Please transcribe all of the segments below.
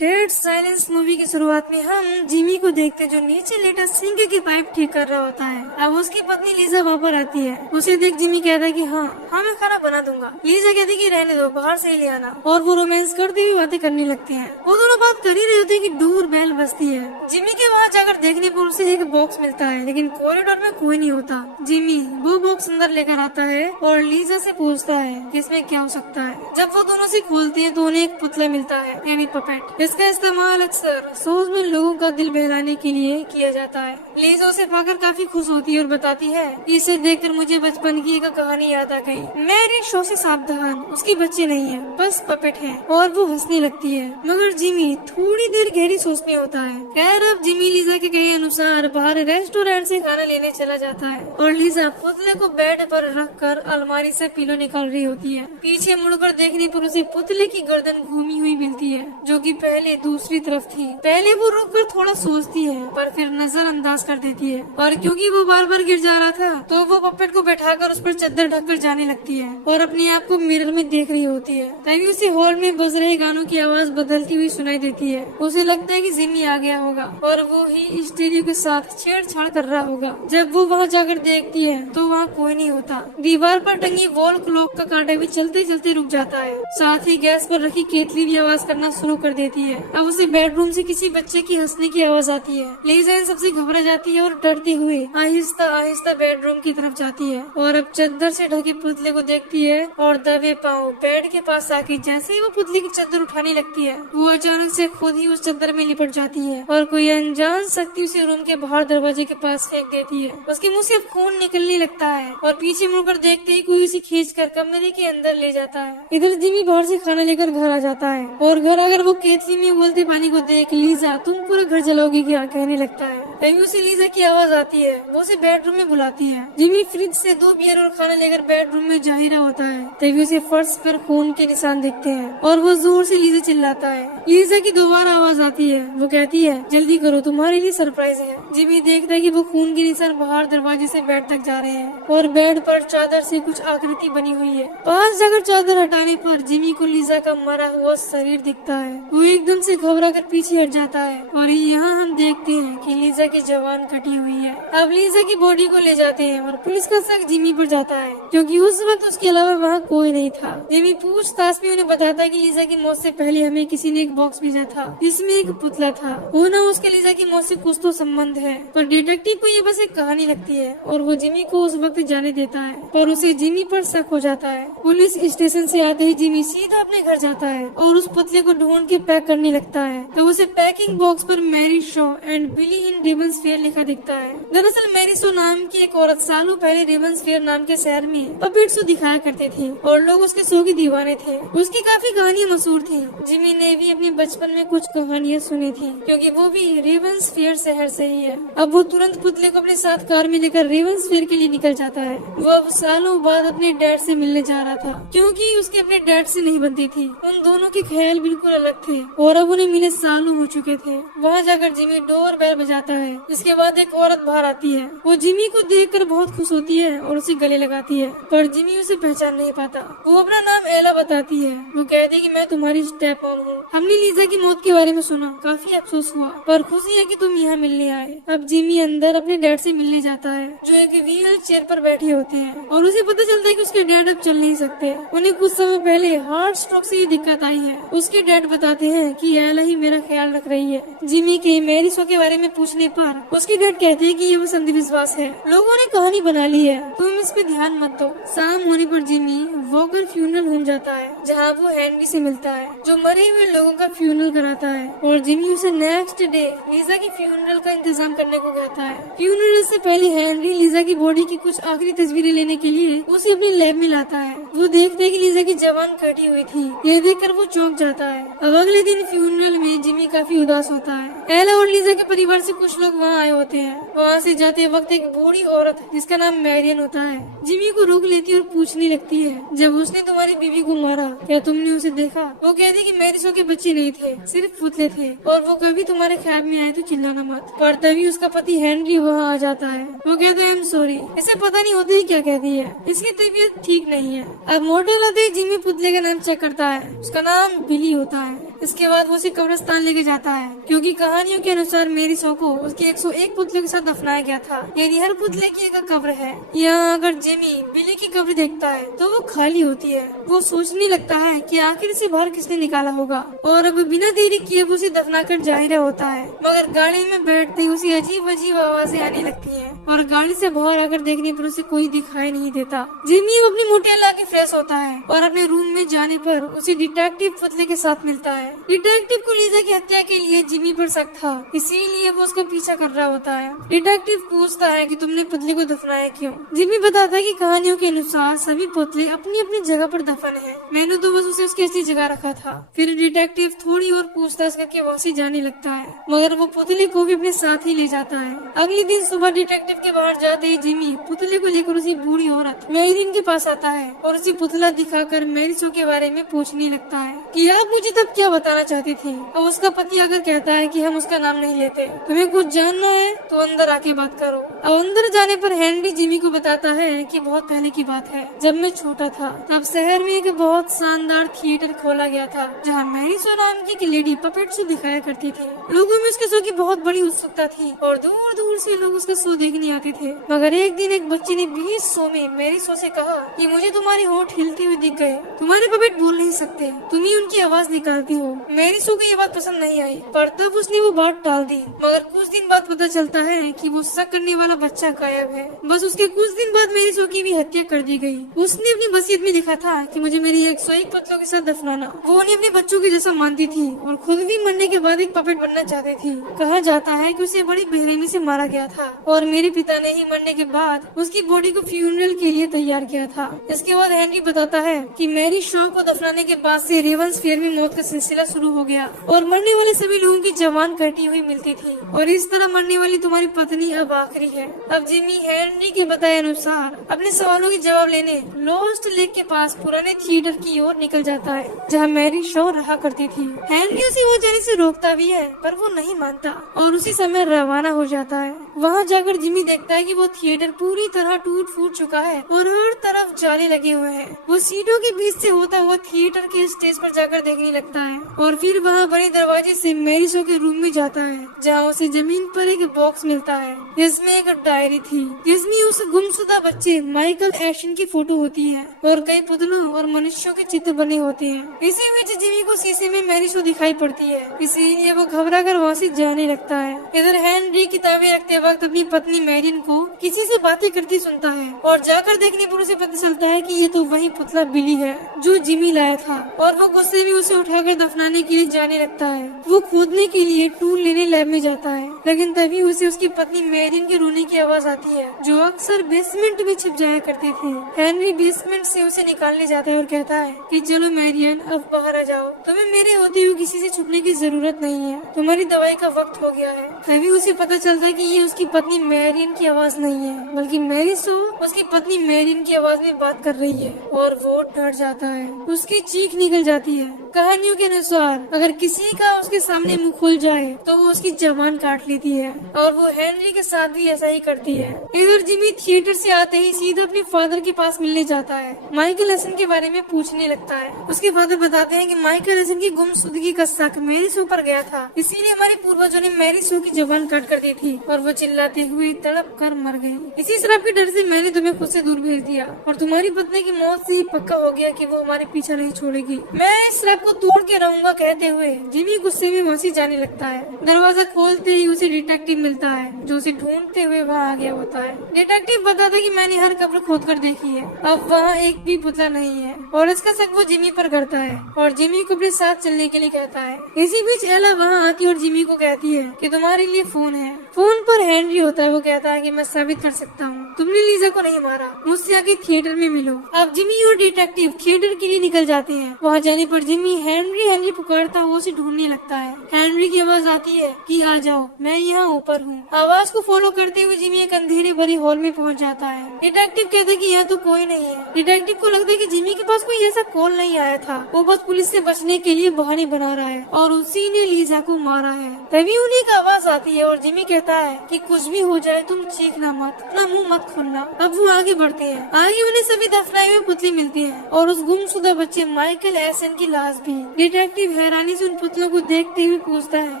Dead silence movie की शुरुआत में हम जिमी को देखते जो नीचे लेटा सिंक की पाइप ठीक कर रहा होता है। अब उसकी पत्नी लीजा वहाँ पर आती है। उसे देख जिमी कहता है कि हाँ मैं खाना बना दूंगा। लीजा कहती है कि रहने दो, बाहर से ही ले आना। और वो रोमांस करते हुए बातें करने लगते हैं। वो दोनों बात कर ही रहे होते हैं कि डोर बेल बजती है। जिमी के वहाँ जाकर देखने पर उसे एक बॉक्स मिलता है, लेकिन कॉरिडोर में कोई नहीं होता। जिमी वो बॉक्स अंदर लेकर आता है और लीजा से पूछता है कि इसमें क्या हो सकता है। जब वो दोनों से खोलते हैं तो उन्हें एक पुतला मिलता है, यानी पपेट। इसका इस्तेमाल अक्सर सोच में लोगों का दिल बहलाने के लिए किया जाता है। लीजा उसे पाकर काफी खुश होती है और बताती है कि इसे देखकर मुझे बचपन की एक कहानी याद आ गई। मेरी शो से सावधान, उसकी बच्चे नहीं है, बस पपेट है। और वो हंसने लगती है, मगर जिमी थोड़ी देर गहरी सोच में होता है। खैर अब जिमी लीजा के कहे अनुसार बाहर रेस्टोरेंट से खाना लेने चला जाता है और लीजा पुतले को बेड पर रख कर अलमारी से पिलो निकाल रही होती है। पीछे मुड़कर देखने पर उसे पुतले की गर्दन घूमी हुई मिलती है, जो कि पहले दूसरी तरफ थी। पहले वो रुक कर थोड़ा सोचती है, पर फिर नजरअंदाज कर देती है। और क्योंकि वो बार बार गिर जा रहा था, तो वो पपेट को बैठाकर उस पर चादर ढककर जाने लगती है और अपने आप को मिरर में देख रही होती है। तभी उसे हॉल में बज रहे गानों की आवाज बदलती हुई सुनाई देती है। उसे लगता है कि जिमी आ गया होगा और वो ही स्टीरियो के साथ छेड़छाड़ कर रहा होगा। जब वो वहाँ जाकर देखती है तो वहाँ कोई नहीं होता। दीवार पर टंगी वॉल क्लॉक का कांटा भी चलते चलते रुक जाता है। साथ ही गैस पर रखी केतली भी आवाज करना शुरू कर देती है। अब उसे बेडरूम से किसी बच्चे की हंसने की आवाज आती है। लीजा इन सबसे घबरा जाती है और डरते हुए आहिस्ता आहिस्ता बेडरूम की तरफ जाती है और अब चादर से ढके पुतले को देखती है और दबे पाँव बेड के पास आके जैसे ही वो पुतले की चादर उठाने लगती है, वो अचानक से खुद ही उस चादर में लिपट जाती है और कोई अनजान शक्ति उसे रूम के बाहर दरवाजे के पास फेंक देती है। उसके मुंह से खून निकलने लगता है और पीछे मुड़कर देखते ही कोई उसे खींचकर कमरे के अंदर ले जाता है। इधर जिमी बाहर से खाना लेकर घर आ जाता है और घर आकर वो केतली में उबलते पानी को देख लीजा तुम पूरा घर जलाओगी क्या कहने लगता है। तभी उसे लीजा की आवाज आती है। वो उसे बेडरूम में बुलाती है। जिमी फ्रिज से 2 बियर और खाना लेकर बेडरूम में जा ही रहा होता है, तभी उसे फर्श पर खून के निशान दिखते हैं और वो जोर से लीजा चिल्लाता है। लीजा की दोबारा आवाज आती है। वो कहती है जल्दी करो, तुम्हारे लिए सरप्राइज है। जिमी देखता है कि वो खून के निशान बाहर दरवाजे से बेड तक जा रहे हैं और बेड पर चादर से कुछ आकृति बनी हुई है। पास जाकर चादर हटाने पर जिमी को लीजा का मरा हुआ शरीर दिखता है। वो एकदम से घबरा कर पीछे हट जाता है और यहाँ हम देखते हैं कि लीजा की जवान कटी हुई है। अब लीजा की बॉडी को ले जाते हैं और पुलिस का शक जिमी पर जाता है, क्योंकि उस वक्त उसके अलावा वहाँ कोई नहीं था। जिमी पूछताछ में उन्हें बताता है कि लीजा की मौत से पहले हमें किसी ने एक बॉक्स भेजा था, जिसमें एक पुतला था। वो ना उसके लीजा की मौत से कुछ तो संबंध है, पर डिटेक्टिव को ये बस एक कहानी लगती है और वो जिमी को उस वक्त जाने देता है, पर उसे जिमी पर शक हो जाता है। पुलिस स्टेशन से आते ही जिमी सीधा अपने घर जाता है और उस पुतले को ढूंढ के पैक करने लगता है। तो उसे पैकिंग बॉक्स पर Mary show and Billy in ribbons fair लिखा दिखता है। दरअसल मैरी शो नाम की एक औरत सालों पहले रिबन्स फेयर नाम के शहर में पपेट शो दिखाया करते थे और लोग उसके शो के दीवाने थे। उसकी काफी कहानियां मशहूर थी। जिमी ने भी अपने बचपन में कुछ कहानियां सुनी थी, क्योंकि वो भी रिबन्स फेयर शहर से ही है। अब वो तुरंत पुतले को अपने साथ कार में लेकर रिबन्स फेयर के लिए निकल जाता है। वो अब सालों बाद अपने डैड से मिलने जा रहा था, क्योंकि उसके अपने डैड से नहीं बनती थी। उन दोनों के ख्याल बिल्कुल अलग थे और अब उन्हें मिले सालों हो चुके थे। वहाँ जाकर जिमी डोर बेल बजाता है, जिसके बाद एक औरत बाहर आती है। वो जिमी को देखकर बहुत खुश होती है और उसे गले लगाती है, पर जिमी उसे पहचान नहीं पाता। वो अपना नाम एला बताती है। वो कहती है कि मैं तुम्हारी स्टेप ऑन हूँ। हमने लीजा की मौत के बारे में सुना, काफी अफसोस हुआ, पर खुशी है कि तुम यहाँ मिलने आए। अब जिमी अंदर अपने डैड से मिलने जाता है, जो एक व्हील चेयर पर बैठे होते हैं, और उसे पता चलता है कि उसके डैड अब चल नहीं सकते। उन्हें कुछ समय पहले हार्ट स्ट्रोक से ये दिक्कत आई है। उसके डैड बताते हैं कि एला ही मेरा ख्याल रख रही है। जिमी के मैरी शो के बारे में पूछने पर उसके डैड कहते हैं कि ये बस अंधविश्वास है, लोगों ने कहानी बना ली है, तुम इस पे ध्यान मत दो। शाम होने पर जिमी वॉकर फ्यूनरल होम जाता है, जहाँ वो हेनरी से मिलता है, जो मरे हुए लोगों का फ्यूनरल कराता है, और जिमी उसे नेक्स्ट डे लीजा की फ्यूनरल का इंतजाम करने को कहता है। फ्यूनरल से पहले हेनरी लीजा की बॉडी की कुछ आखिरी तस्वीरें लेने के लिए उसे अपनी लैब में लाता है। वो देखते है कि लीजा की जवान कटी हुई थी। यह देखकर वो चौंक जाता है। अब अगले दिन फ्यूनरल में जिमी काफी उदास होता है। एला और लीजा के परिवार से कुछ लोग वहाँ आए होते हैं। वहाँ से जाते वक्त एक बूढ़ी औरत जिसका नाम मैरियन होता है जिमी को रोक लेती है और पूछने लगती है, जब उसने तुम्हारी बीवी को मारा क्या तुमने उसे देखा? वो कहती कि मैरी शो के बच्चे नहीं थे, सिर्फ पुतले थे, और वो कभी तुम्हारे ख्याल में आए तो चिल्लाना मत। पर तभी उसका पति हेनरी वहाँ आ जाता है। वो कहता है आई एम सॉरी। इसे पता नहीं होता ही क्या कहती है, इसकी तबीयत ठीक नहीं है। अब मोटेल आते ही जिमी पुतले का नाम चेक करता है। उसका नाम बिली होता है। इसके बाद वो उसे कब्रिस्तान लेके जाता है, क्योंकि कहानियों के अनुसार मेरी सो को उसके 101 पुतलों के साथ दफनाया गया था, यानी हर पुतले की एक कब्र है। यहाँ अगर जिमी बिली की कब्र देखता है तो वो खाली होती है। वो सोचने लगता है कि आखिर इसे बाहर किसने निकाला होगा, और अब बिना देरी किए वो उसे दफनाकर जा ही रहा होता है। मगर गाड़ी में बैठते ही उसे अजीब अजीब आवाजें आने लगती हैं, और गाड़ी से बाहर आकर देखने पर उसे कोई दिखाई नहीं देता। जिमी अपनी मोटिया ला के फ्रेश होता है और अपने रूम में जाने पर उसे डिटेक्टिव पुतले के साथ मिलता है। डिटेक्टिव को लीजा की हत्या के लिए जिमी पर शक था, इसीलिए वो उसका पीछा कर रहा होता है। डिटेक्टिव पूछता है कि तुमने पुतले को दफनाया क्यों। जिमी बताता है कि कहानियों के अनुसार सभी पुतले अपनी अपनी जगह पर दफन है, मैंने तो बस उसे उसकी असली जगह रखा था। फिर डिटेक्टिव थोड़ी और पूछताछ करके वहाँ से जाने लगता है, मगर वो पुतले को भी अपने साथ ही ले जाता है। अगले दिन सुबह डिटेक्टिव के बाहर जाते ही जिमी पुतले को लेकर उसी बूढ़ी औरत मैरीन के पास आता है और उसे पुतला दिखाकर मैरी सो के बारे में पूछने लगता है कि आप मुझे तब क्या बताना चाहती थी। और उसका पति अगर कहता है कि हम उसका नाम नहीं लेते, तुम्हें कुछ जानना है तो अंदर आके बात करो। अब अंदर जाने पर हेनरी जिमी को बताता है कि बहुत पहले की बात है, जब मैं छोटा था तब शहर में एक बहुत शानदार थिएटर खोला गया था, जहाँ मैरी सो नाम की एक लेडी पपेट शो दिखाया करती थी। लोगों में उसके शो की बहुत बड़ी उत्सुकता थी और दूर दूर से लोग उसका शो देखने आते थे। मगर एक दिन एक बच्चे ने भी शो में मैरी सो से कहा कि मुझे तुम्हारे होंठ हिलते हुए दिख गए, तुम्हारे पपेट बोल नहीं सकते, तुम ही उनकी आवाज निकालती हो। मैरी सो को ये बात पसंद नहीं आई, पर तब उसने वो बात टाल दी। मगर कुछ दिन बाद पता चलता है कि वो शक करने वाला बच्चा गायब है। बस उसके कुछ दिन बाद मैरी सो की भी हत्या कर दी गई। उसने अपनी वसीयत में लिखा था कि मुझे मेरी 101 पुतलों के साथ दफनाना। वो उन्हें अपने बच्चों के जैसा मानती थी और खुद भी मरने के बाद एक पपेट बनना चाहती थी। कहा जाता है कि उसे बड़ी बेरहमी से मारा गया था और मेरे पिता ने ही मरने के बाद उसकी बॉडी को फ्यूनरल के लिए तैयार किया था। इसके बाद हेनरी बताता है कि मैरी शो को दफनाने के बाद से रेवंसफेयर में मौत का सिलसिला शुरू हो गया और मरने वाले सभी लोगों की जवान कटी हुई मिलती थी, और इस तरह मरने वाली तुम्हारी पत्नी अब आखिरी है। अब जिमी हेनरी के बताए अनुसार अपने सवालों के जवाब लेने लॉस्ट लेक के पास पुराने थिएटर की ओर निकल जाता है, जहाँ मैरी शो रहा करती थी। हेनरी उसे वो जाने से रोकता भी है, पर वो नहीं मानता और उसी समय रवाना हो जाता है। वहाँ जाकर जिमी देखता है कि वो थिएटर पूरी तरह टूट फूट चुका है और हर तरफ जाले लगे हुए हैं। वो सीटों के बीच से होता हुआ थिएटर के स्टेज पर जाकर देखने लगता है और फिर वहाँ बड़े दरवाजे से मैरी शो के रूम में जाता है, जहाँ उसे जमीन पर एक बॉक्स मिलता है जिसमें एक डायरी थी, जिसमें उस गुमशुदा बच्चे माइकल एशन की फोटो होती है और कई पुतलों और मनुष्यों के चित्र बने होते हैं। इसी बीच जिमी को शीशे में मैरी शो दिखाई पड़ती है, इसीलिए वो घबरा कर वहाँ से जाने लगता है। इधर हेनरी किताबें रखते वक्त अपनी पत्नी मैरिन को किसी से बातें करती सुनता है और जाकर देखने पर उसे पता चलता है कि ये तो वही पुतला बिली है जो जिमी लाया था, और वो गुस्से में उसे उठाकर दफनाने के लिए जाने लगता है। वो खोदने के लिए टूल लेने लैब में जाता है, लेकिन तभी उसे उसकी पत्नी मैरिन के रोने की आवाज आती है, जो अक्सर बेसमेंट में छिप जाया करती थी। हेनरी बेसमेंट से उसे निकालने जाता है और कहता है कि चलो मैरियन, अब बाहर आ जाओ, तुम्हें मेरे होते हुए किसी से छुपने की जरूरत नहीं है, तुम्हारी दवाई का वक्त हो गया है। तभी उसे पता चलता है कि ये उसकी पत्नी मैरियन की आवाज नहीं है, बल्कि मैरी सो उसकी पत्नी मैरियन की आवाज में बात कर रही है, और वो डर जाता है, उसकी चीख निकल जाती है। कहानियों के अनुसार अगर किसी का उसके सामने मुंह खुल जाए तो वो उसकी जबान काट लेती है, और वो हेनरी के साथ भी ऐसा ही करती है। इधर जिमी थिएटर से आते ही सीधा अपने फादर के पास मिलने जाता है, माइकल एसन के बारे में पूछने लगता है। उसके फादर बताते हैं कि माइकल एसन की गुमशुदगी का शक मैरी सो पर गया था, इसीलिए हमारे पूर्वजों ने मैरी सो की जबान काट कर दी थी और वो चिल्लाते हुए तड़प कर मर गई। इसी श्राप के डर से मैंने तुम्हें खुद से दूर भेज दिया और तुम्हारी पत्नी की मौत से ही पक्का हो गया कि वो हमारे पीछा नहीं छोड़ेगी। मैं इस श्राप को तोड़ के रहूंगा, कहते हुए जिमी गुस्से में वहाँ से जाने लगता है। दरवाजा खोलते ही उसे डिटेक्टिव मिलता है, जो उसे ढूंढते हुए वहाँ आ गया होता है। डिटेक्टिव बताता है कि मैंने हर कब्र खोद कर देखी है, अब वहाँ एक भी पुतला नहीं है, और इसका शक वो जिमी पर करता है और जिमी को अपने साथ चलने के लिए कहता है। इसी बीच एला वहाँ आती और जिमी को कहती है कि तुम्हारे लिए फोन है। फोन पर हेनरी होता है, वो कहता है कि मैं साबित कर सकता हूँ, तुमने लीजा को नहीं मारा, मुझसे आके थिएटर में मिलो। अब जिमी और डिटेक्टिव थिएटर के लिए निकल जाते हैं। वहाँ जाने पर जिमी हेनरी पुकारता हुआ उसे ढूंढने लगता है। हेनरी की आवाज आती है कि आ जाओ, मैं यहाँ ऊपर हूँ। आवाज को फॉलो करते हुए जिमी एक अंधेरे भरी हॉल में पहुँच जाता है। डिटेक्टिव कहता है कि यहाँ तो कोई नहीं है। डिटेक्टिव को लगता है कि जिमी के पास कोई ऐसा कॉल नहीं आया था, वो बस पुलिस से बचने के लिए बहाने बना रहा है और उसी ने लीजा को मारा है। तभी उन्हीं की आवाज आती है और जिमी कहता कहता है कि कुछ भी हो जाए तुम चीखना मत, अपना मुंह मत खोलना। अब वो आगे बढ़ते हैं। आगे उन्हें सभी दफनाई हुई पुतली मिलती है और उस गुमशुदा बच्चे माइकल एसन की लाश भी। डिटेक्टिव हैरानी से उन पुतलों को देखते हुए पूछता है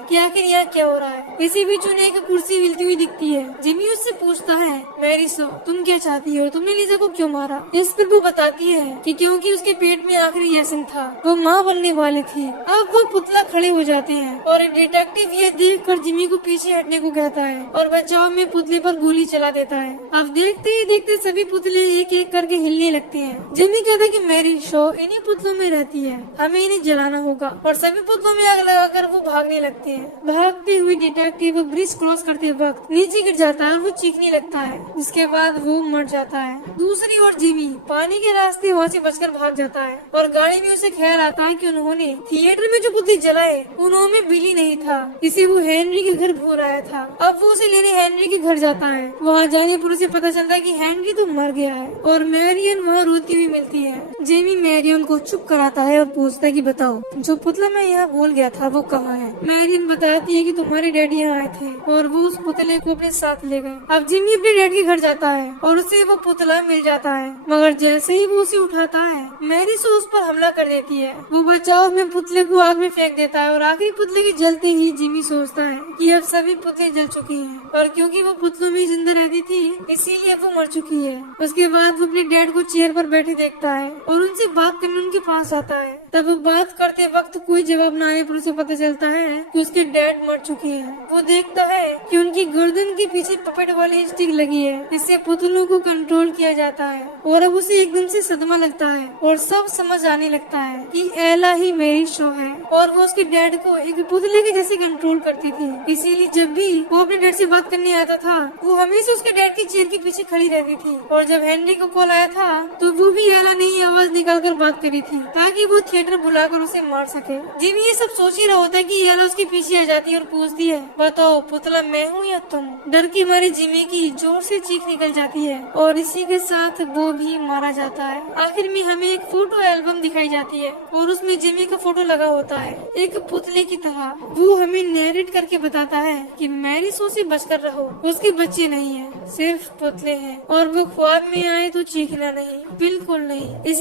कि आखिर यहाँ क्या हो रहा है। इसी बीच उन्हें एक कुर्सी मिलती हुई दिखती है। जिमी उससे पूछता है, मैरी सो तुम क्या चाहती हो, तुमने लीजा को क्यों मारा? इस पर वो बताती है कि क्योंकि उसके पेट में आखिरी एसन था, वो माँ बनने वाली थी। अब वो पुतला खड़े हो जाते हैं और डिटेक्टिव ये देखकर जिमी को पीछे हटने को कहता है और बचाव में पुतले पर गोली चला देता है। अब देखते ही देखते सभी पुतले एक एक करके हिलने लगते हैं। जिमी कहता है कि मैरी शो इन्हीं पुतलों में रहती है, हमें इन्हें जलाना होगा। और सभी पुतलों में आग लगाकर वो भागने लगते हैं। भागते हुए डिटेक्टिव ब्रिज क्रॉस करते वक्त नीचे गिर जाता है और वो चीखने लगता है, जिसके बाद वो मर जाता है। दूसरी ओर जिमी पानी के रास्ते वहाँ से बचकर भाग जाता है और गाड़ी में उसे ख्याल आता है कि उन्होंने थिएटर में जो पुतले जलाए उनमें बिली नहीं था, इसे वो हेनरी के घर भूल आया था। अब वो उसे लेने हेनरी के घर जाता है। वहाँ जाने पर उसे पता चलता है कि हेनरी तो मर गया है और मैरियन वहाँ रोती हुई मिलती है। जेमी मैरियन को चुप कराता है और पूछता है कि बताओ जो पुतला मैं यहाँ भूल गया था वो कहाँ है? मैरियन बताती है कि तुम्हारे डैडी यहाँ आए थे और वो उस पुतले को अपने साथ ले गए। अब जिमी अपने डैड के घर जाता है और उसे वो पुतला मिल जाता है, मगर जैसे ही वो उसे उठाता है मैरी सो उस पर हमला कर देती है। वो बचाव में पुतले को आग में फेंक देता है और आखिरी पुतले के जलते ही जिमी सोचता है कि अब सभी पुतले जल चुकी हैं और क्योंकि वो पुतलों में जिंदा रहती थी इसीलिए वो मर चुकी है। उसके बाद वो अपने डैड को चेयर पर बैठे देखता है और उनसे बात करने उनके पास आता है। तब वो बात करते वक्त कोई जवाब न आने पर उसे पता चलता है कि उसके डैड मर चुके हैं। वो देखता है कि उनकी गर्दन के पीछे पपेट वाली स्टिक लगी है, इससे पुतलों को कंट्रोल किया जाता है। और अब उसे एकदम से सदमा लगता है और सब समझ आने लगता है कि एला ही मेरी शो है और वो उसके डैड को एक पुतले के जैसे कंट्रोल करती थी। इसीलिए जब भी वो अपने डैड से बात करने आता था वो हमेशा उसके डैड की चेयर के पीछे खड़ी रहती थी। और जब हेनरी को कॉल आया था तो वो भी एला ने ही आवाज निकाल कर बात करी थी ताकि वो थिएटर बुलाकर उसे मार सके। जिमी ये सब सोच ही रहा होता है कि एला उसके पीछे आ जाती है और पूछती है, बताओ पुतला मैं हूँ या तुम? डर के मारे जिमी की जोर से चीख निकल जाती है और इसी के साथ वो भी मारा जाता है। आखिर में हमें एक फोटो एल्बम दिखाई जाती है और उसमें जिमी का फोटो लगा होता है एक पुतले की तरह। वो हमें नैरेट करके बताता है कि मैरी सो से बचकर रहो, उसके बच्चे नहीं है, सिर्फ पुतले हैं और वो ख्वाब में आए तो चीखना नहीं, बिल्कुल नहीं।